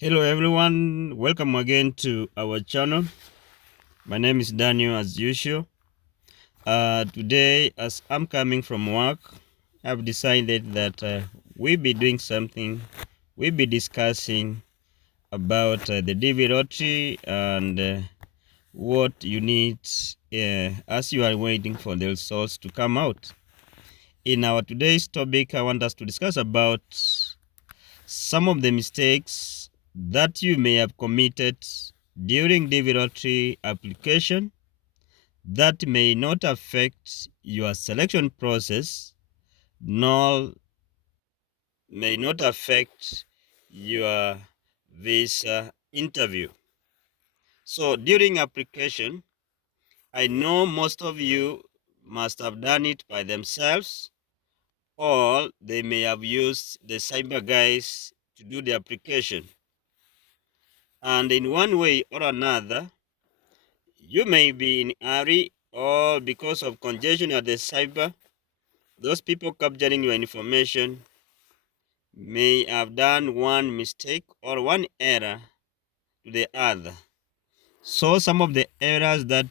Hello everyone, welcome again to our channel. My name is Daniel as usual. Today, as I'm coming from work, I've decided that we'll be doing something. We'll be discussing about the DV lottery and what you need as you are waiting for the results to come out. In our today's topic, I want us to discuss about some of the mistakes that you may have committed during DV lottery application that may not affect your selection process nor may not affect your visa interview. So during application, I know most of you must have done it by themselves, or they may have used the cyber guys to do the application. And in one way or another, you may be in a hurry, or because of congestion at the cyber, those people capturing your information may have done one mistake or one error to the other. So some of the errors that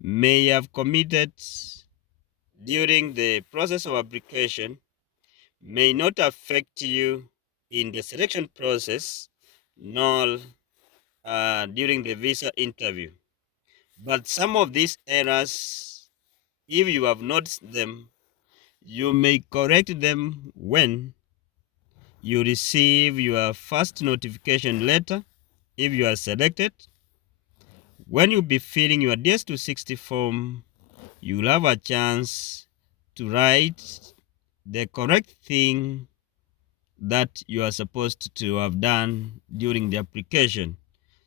may have committed during the process of application may not affect you in the selection process nor during the visa interview. But some of these errors, if you have noticed them, you may correct them when you receive your first notification letter if you are selected. When you be filling your DS260 form, you'll have a chance to write the correct thing that you are supposed to have done during the application.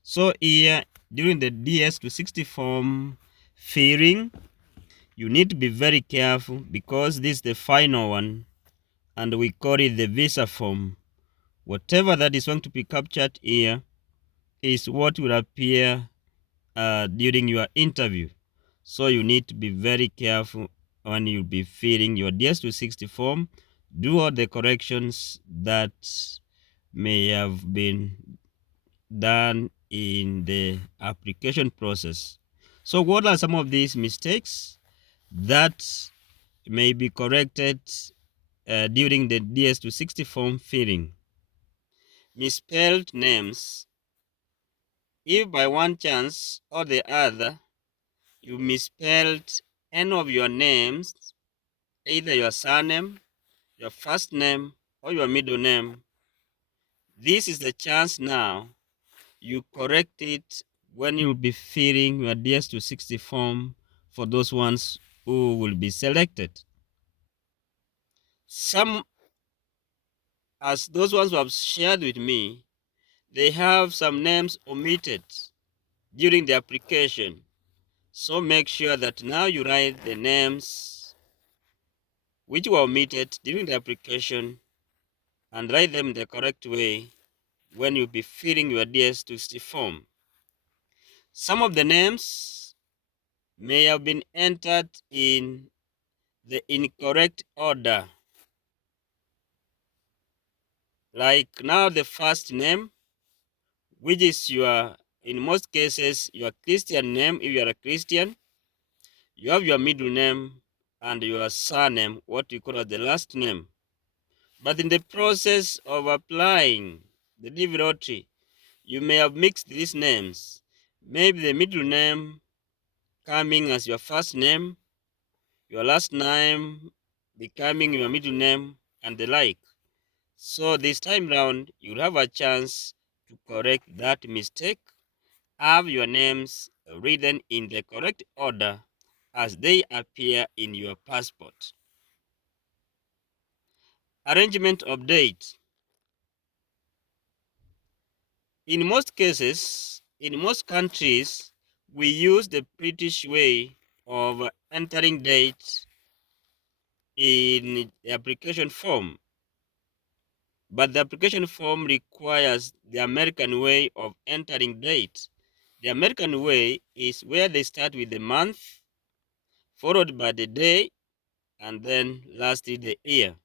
So here, during the DS260 form filling, you need to be very careful because this is the final one and we call it the visa form. Whatever that is going to be captured here is what will appear during your interview. So you need to be very careful when you'll be filling your DS260 form. Do all the corrections that may have been done in the application process. So what are some of these mistakes that may be corrected during the DS260 form filling? Misspelled names. If by one chance or the other you misspelled any of your names, either your surname, your first name, or your middle name, this is the chance now you correct it when you'll be filling your DS260 form for those ones who will be selected. Some, as those ones who have shared with me, they have some names omitted during the application. So make sure that now you write the names which were omitted during the application and write them the correct way when you'll be filling your DS260 form. Some of the names may have been entered in the incorrect order. Like now the first name, which is your, in most cases, your Christian name if you are a Christian. You have your middle name and your surname, what you call as the last name. But in the process of applying the DV lottery, you may have mixed these names. Maybe the middle name coming as your first name, your last name becoming your middle name, and the like. So this time round, you'll have a chance to correct that mistake. Have your names written in the correct order as they appear in your passport. Arrangement of date. In most cases, in most countries, we use the British way of entering dates in the application form. But the application form requires the American way of entering date. The American way is where they start with the month, followed by the day, and then lastly the year.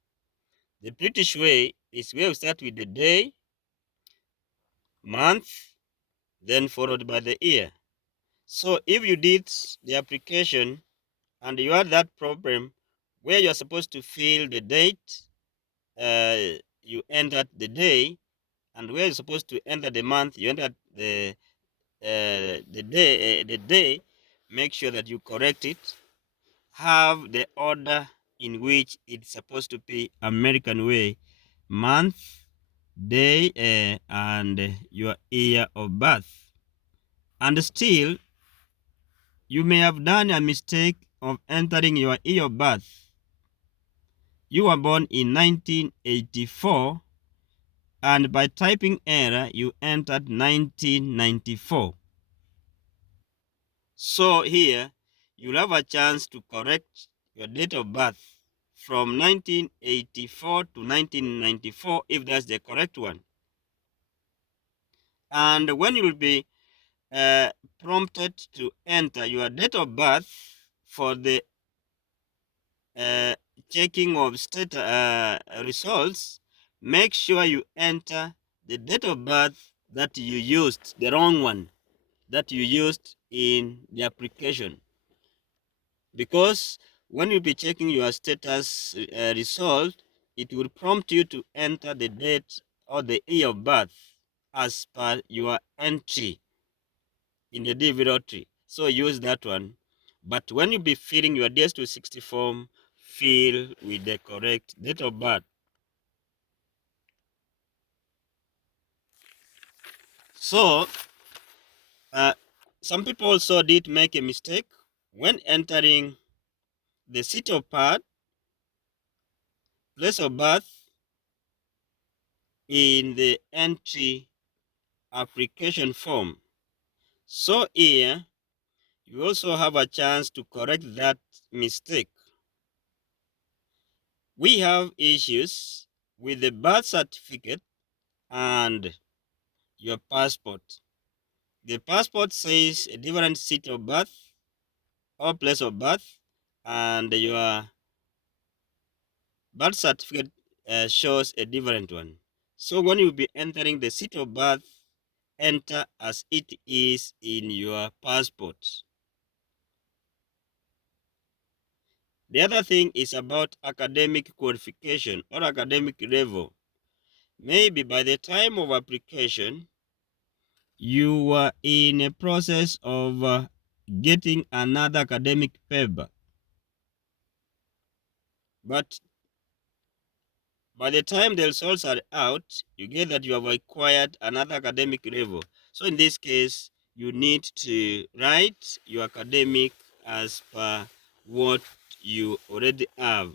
The British way is where we start with the day, month, then followed by the year. So if you did the application and you had that problem where you're supposed to fill the date, you entered the day, and where you're supposed to enter the month, you entered the day. Make sure that you correct it. Have the order in which it's supposed to be American way: month, day, and your year of birth. And still, you may have done a mistake of entering your year of birth. You were born in 1984, and by typing error, you entered 1994. So here, you'll have a chance to correct your date of birth from 1984 to 1994 if that's the correct one. And when you'll be uh, prompted to enter your date of birth for the uh, checking of state results, make sure you enter the date of birth that you used, the wrong one that you used in the application. Because when you'll be checking your status result, it will prompt you to enter the date or the year of birth as per your entry in the DV. So use that one. But when you be filling your DS260 form, fill with the correct date of birth. So some people also did make a mistake when entering the city of birth, place of birth in the entry application form. So here, you also have a chance to correct that mistake. We have issues with the birth certificate and your passport. The passport says a different city of birth or place of birth, and your birth certificate shows a different one. So when you be entering the city of birth, enter as it is in your passport. The other thing is about academic qualification or academic level. Maybe by the time of application, you were in a process of getting another academic paper. But by the time the results are out, you get that you have acquired another academic level. So in this case, you need to write your academic as per what you already have.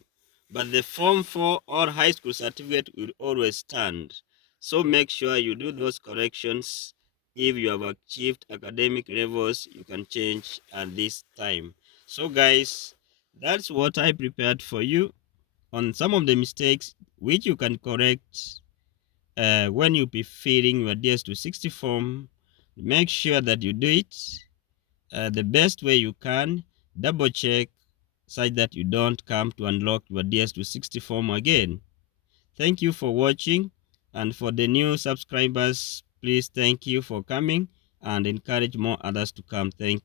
But the Form 4 or high school certificate will always stand. So make sure you do those corrections. If you have achieved academic levels, you can change at this time. So guys, that's what I prepared for you on some of the mistakes which you can correct when you be filling your DS260 form. Make sure that you do it the best way you can. Double check such that you don't come to unlock your DS260 form again. Thank you for watching, and for the new subscribers, please thank you for coming and encourage more others to come. Thank you.